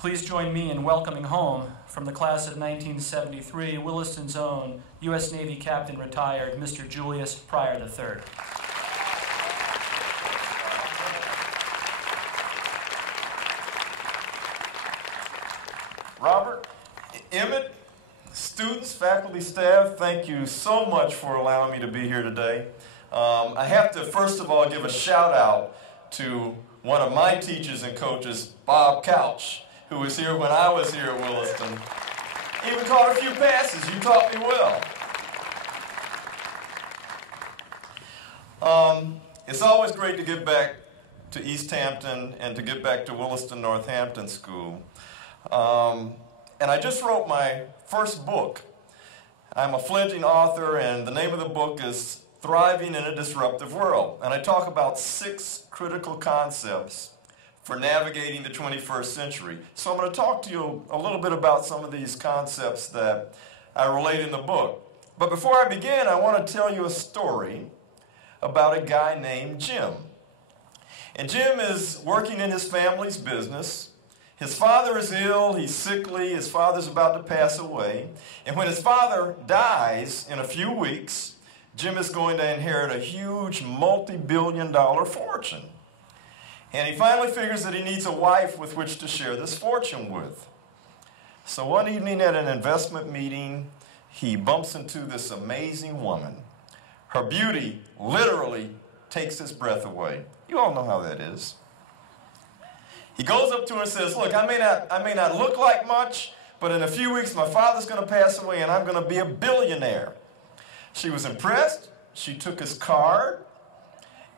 Please join me in welcoming home from the class of 1973, Williston's own U.S. Navy Captain retired, Mr. Julius Pryor III. Robert, Emmett, students, faculty, staff, thank you so much for allowing me to be here today. I have to first of all give a shout out to one of my teachers and coaches, Bob Couch, who was here when I was here at Williston. Even caught a few passes. You taught me well. It's always great to get back to East Hampton and to get back to Williston Northampton School. And I just wrote my first book. I'm a fledgling author, and the name of the book is Thriving in a Disruptive World. And I talk about 6 critical concepts for navigating the 21st century. So I'm going to talk to you a little bit about some of these concepts that I relate in the book. But before I begin, I want to tell you a story about a guy named Jim. And Jim is working in his family's business. His father is ill, he's sickly, his father's about to pass away. And when his father dies in a few weeks, Jim is going to inherit a huge multi-billion-dollar fortune. And he finally figures that he needs a wife with which to share this fortune with. So one evening at an investment meeting, he bumps into this amazing woman. Her beauty literally takes his breath away. You all know how that is. He goes up to her and says, look, I may not look like much, but in a few weeks my father's going to pass away and I'm going to be a billionaire. She was impressed. She took his card,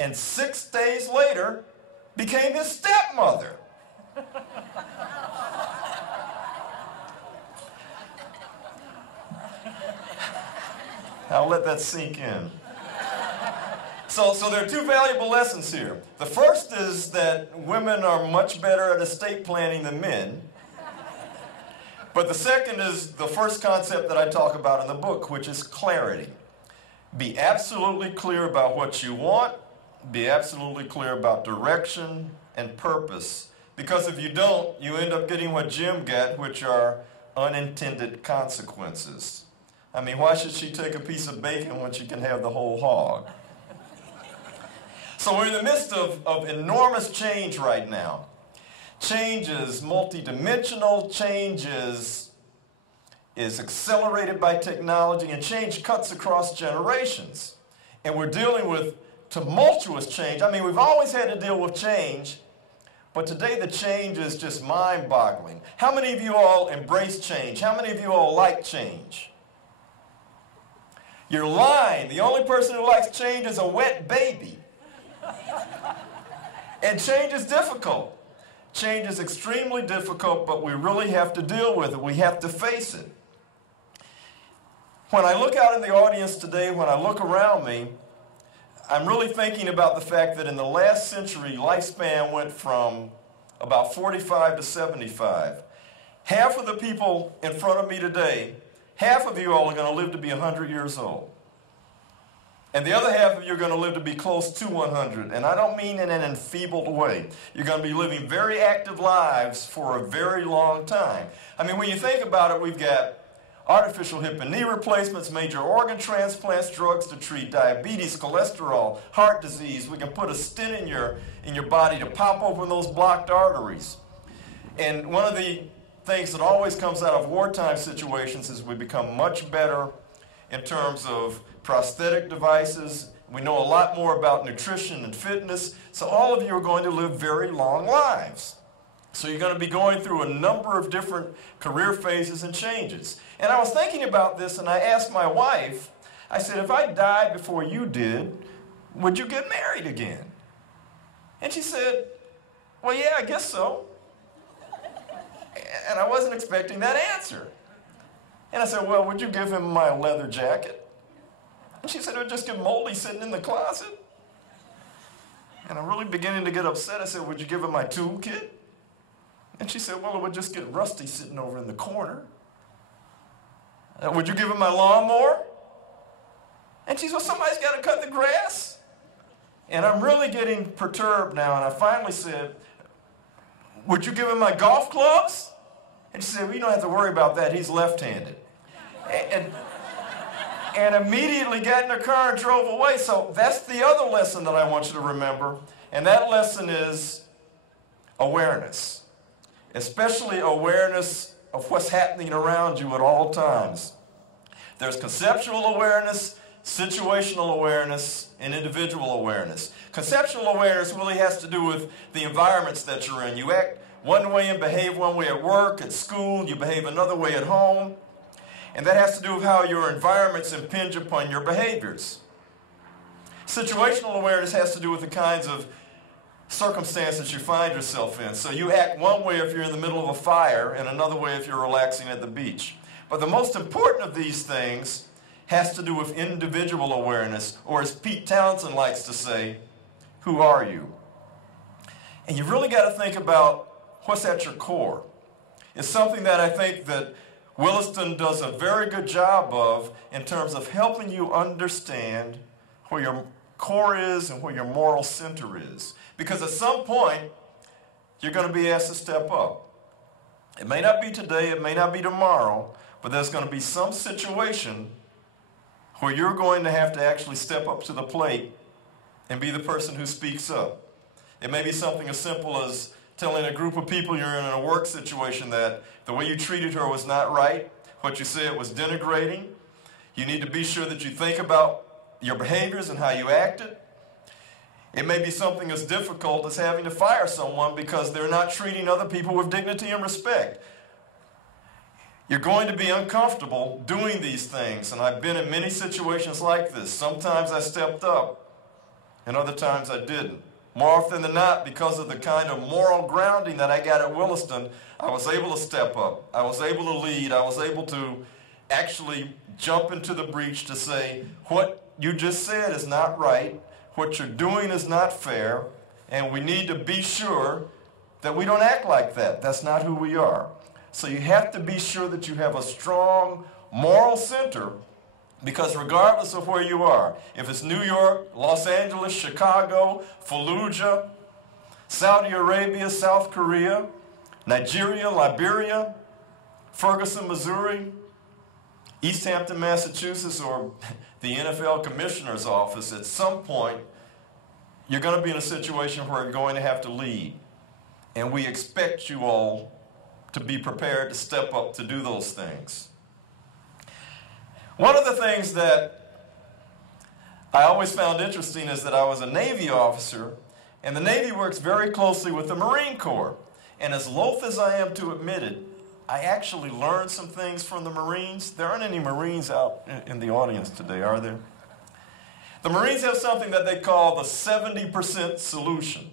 and 6 days later became his stepmother. I'll let that sink in. So there are 2 valuable lessons here. The first is that women are much better at estate planning than men. But the second is the first concept that I talk about in the book, which is clarity. Be absolutely clear about what you want. Be absolutely clear about direction and purpose. Because if you don't, you end up getting what Jim got, which are unintended consequences. I mean, why should she take a piece of bacon when she can have the whole hog? So we're in the midst of enormous change right now. Change is multidimensional, change is accelerated by technology, and change cuts across generations. And we're dealing with tumultuous change. I mean, we've always had to deal with change, but today the change is just mind-boggling. How many of you all embrace change? How many of you all like change? You're lying. The only person who likes change is a wet baby. And change is difficult. Change is extremely difficult, but we really have to deal with it. We have to face it. When I look out in the audience today, when I look around me, I'm really thinking about the fact that in the last century, lifespan went from about 45 to 75. Half of the people in front of me today, half of you all are going to live to be 100 years old. And the other half of you are going to live to be close to 100. And I don't mean in an enfeebled way. You're going to be living very active lives for a very long time. I mean, when you think about it, we've got artificial hip and knee replacements, major organ transplants, drugs to treat diabetes, cholesterol, heart disease. We can put a stent in your body to pop open those blocked arteries. And one of the things that always comes out of wartime situations is we become much better in terms of prosthetic devices. We know a lot more about nutrition and fitness. So all of you are going to live very long lives. So you're going to be going through a number of different career phases and changes. And I was thinking about this, and I asked my wife, I said, if I died before you did, would you get married again? And she said, well, yeah, I guess so. And I wasn't expecting that answer. And I said, well, would you give him my leather jacket? And she said, it would just get moldy sitting in the closet. And I'm really beginning to get upset. I said, would you give him my toolkit? And she said, well, it would just get rusty sitting over in the corner. Would you give him my lawnmower? And she said, well, somebody's got to cut the grass. And I'm really getting perturbed now. And I finally said, would you give him my golf clubs? And she said, well, you don't have to worry about that. He's left-handed. And immediately got in her car and drove away. So that's the other lesson that I want you to remember. And that lesson is awareness, especially awareness of what's happening around you at all times. There's conceptual awareness, situational awareness, and individual awareness. Conceptual awareness really has to do with the environments that you're in. You act one way and behave one way at work, at school, you behave another way at home. And that has to do with how your environments impinge upon your behaviors. Situational awareness has to do with the kinds of circumstances you find yourself in. So you act one way if you're in the middle of a fire and another way if you're relaxing at the beach. But the most important of these things has to do with individual awareness, or as Pete Townsend likes to say, who are you? And you've really got to think about what's at your core. It's something that I think that Williston does a very good job of in terms of helping you understand where your core is and where your moral center is. Because at some point, you're going to be asked to step up. It may not be today, it may not be tomorrow, but there's going to be some situation where you're going to have to actually step up to the plate and be the person who speaks up. It may be something as simple as telling a group of people you're in a work situation that the way you treated her was not right, what you said was denigrating. You need to be sure that you think about your behaviors and how you acted. It may be something as difficult as having to fire someone because they're not treating other people with dignity and respect. You're going to be uncomfortable doing these things, and I've been in many situations like this. Sometimes I stepped up, and other times I didn't. More often than not, because of the kind of moral grounding that I got at Williston, I was able to step up. I was able to lead. I was able to actually jump into the breach to say, what you just said is not right, what you're doing is not fair, and we need to be sure that we don't act like that. That's not who we are. So you have to be sure that you have a strong moral center, because regardless of where you are, if it's New York, Los Angeles, Chicago, Fallujah, Saudi Arabia, South Korea, Nigeria, Liberia, Ferguson, Missouri, East Hampton, Massachusetts, or the NFL Commissioner's office, at some point, you're going to be in a situation where you're going to have to lead. And we expect you all to be prepared to step up to do those things. One of the things that I always found interesting is that I was a Navy officer, and the Navy works very closely with the Marine Corps. And as loath as I am to admit it, I actually learned some things from the Marines. There aren't any Marines out in the audience today, are there? The Marines have something that they call the 70% solution.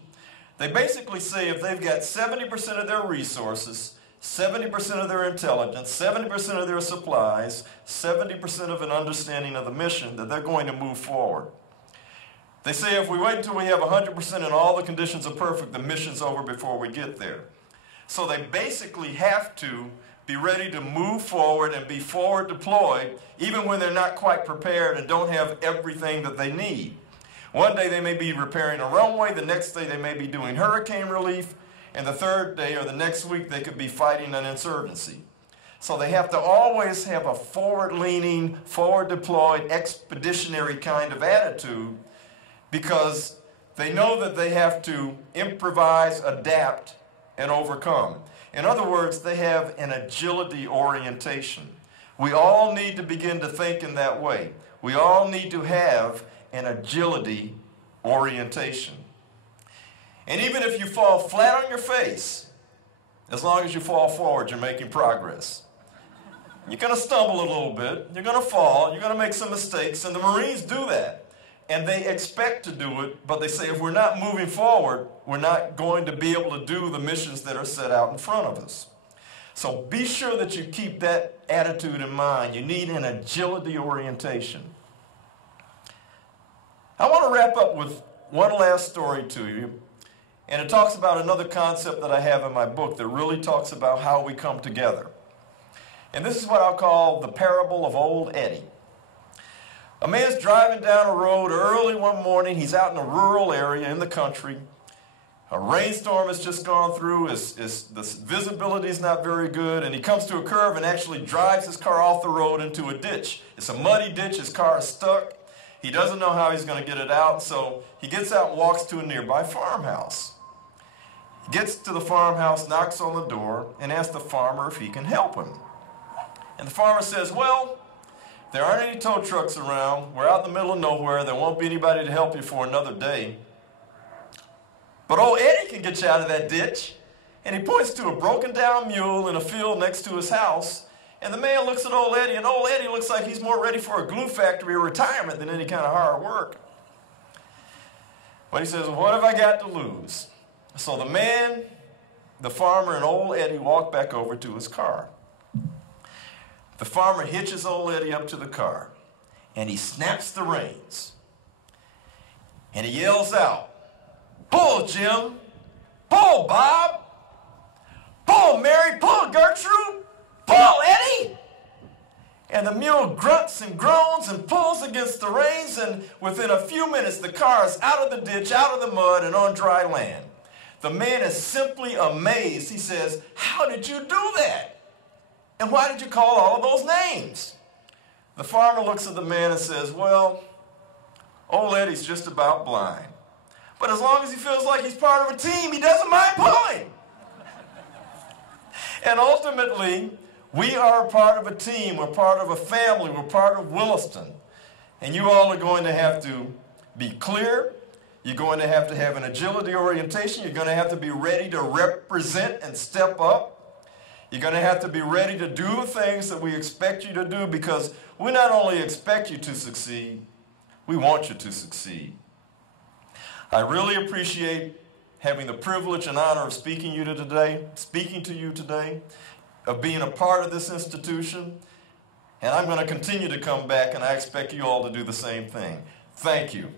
They basically say if they've got 70% of their resources, 70% of their intelligence, 70% of their supplies, 70% of an understanding of the mission, that they're going to move forward. They say if we wait until we have 100% and all the conditions are perfect, the mission's over before we get there. So they basically have to be ready to move forward and be forward deployed, even when they're not quite prepared and don't have everything that they need. One day they may be repairing a runway, the next day they may be doing hurricane relief, and the third day or the next week they could be fighting an insurgency. So they have to always have a forward-leaning, forward-deployed, expeditionary kind of attitude, because they know that they have to improvise, adapt, and overcome. In other words, they have an agility orientation. We all need to begin to think in that way. We all need to have an agility orientation. And even if you fall flat on your face, as long as you fall forward, you're making progress. You're going to stumble a little bit, you're going to fall, you're going to make some mistakes, and the Marines do that. And they expect to do it, but they say if we're not moving forward, we're not going to be able to do the missions that are set out in front of us. So be sure that you keep that attitude in mind. You need an agility orientation. I want to wrap up with one last story to you. And it talks about another concept that I have in my book that really talks about how we come together. And this is what I'll call the parable of Old Eddie. A man's driving down a road early one morning. He's out in a rural area in the country A rainstorm has just gone through, the visibility is not very good, and he comes to a curve and actually drives his car off the road into a ditch. It's a muddy ditch, his car is stuck. He doesn't know how he's going to get it out, so he gets out and walks to a nearby farmhouse. He gets to the farmhouse, knocks on the door, and asks the farmer if he can help him. And the farmer says, well, there aren't any tow trucks around. We're out in the middle of nowhere. There won't be anybody to help you for another day. But old Eddie can get you out of that ditch. And he points to a broken down mule in a field next to his house. And the man looks at old Eddie, and old Eddie looks like he's more ready for a glue factory or retirement than any kind of hard work. But he says, well, what have I got to lose? So the farmer, and old Eddie walk back over to his car. The farmer hitches old Eddie up to the car, and he snaps the reins. And he yells out, pull, Jim. Pull, Bob. Pull, Mary. Pull, Gertrude. Pull, Eddie. And the mule grunts and groans and pulls against the reins, and within a few minutes, the car is out of the ditch, out of the mud, and on dry land. The man is simply amazed. He says, how did you do that? And why did you call all of those names? The farmer looks at the man and says, well, old Eddie's just about blind. But as long as he feels like he's part of a team, he doesn't mind pulling. And ultimately, we are a part of a team. We're part of a family. We're part of Williston. And you all are going to have to be clear. You're going to have an agility orientation. You're going to have to be ready to represent and step up. You're going to have to be ready to do the things that we expect you to do, because we not only expect you to succeed, we want you to succeed. I really appreciate having the privilege and honor of speaking to you today, of being a part of this institution, and I'm going to continue to come back, and I expect you all to do the same thing. Thank you.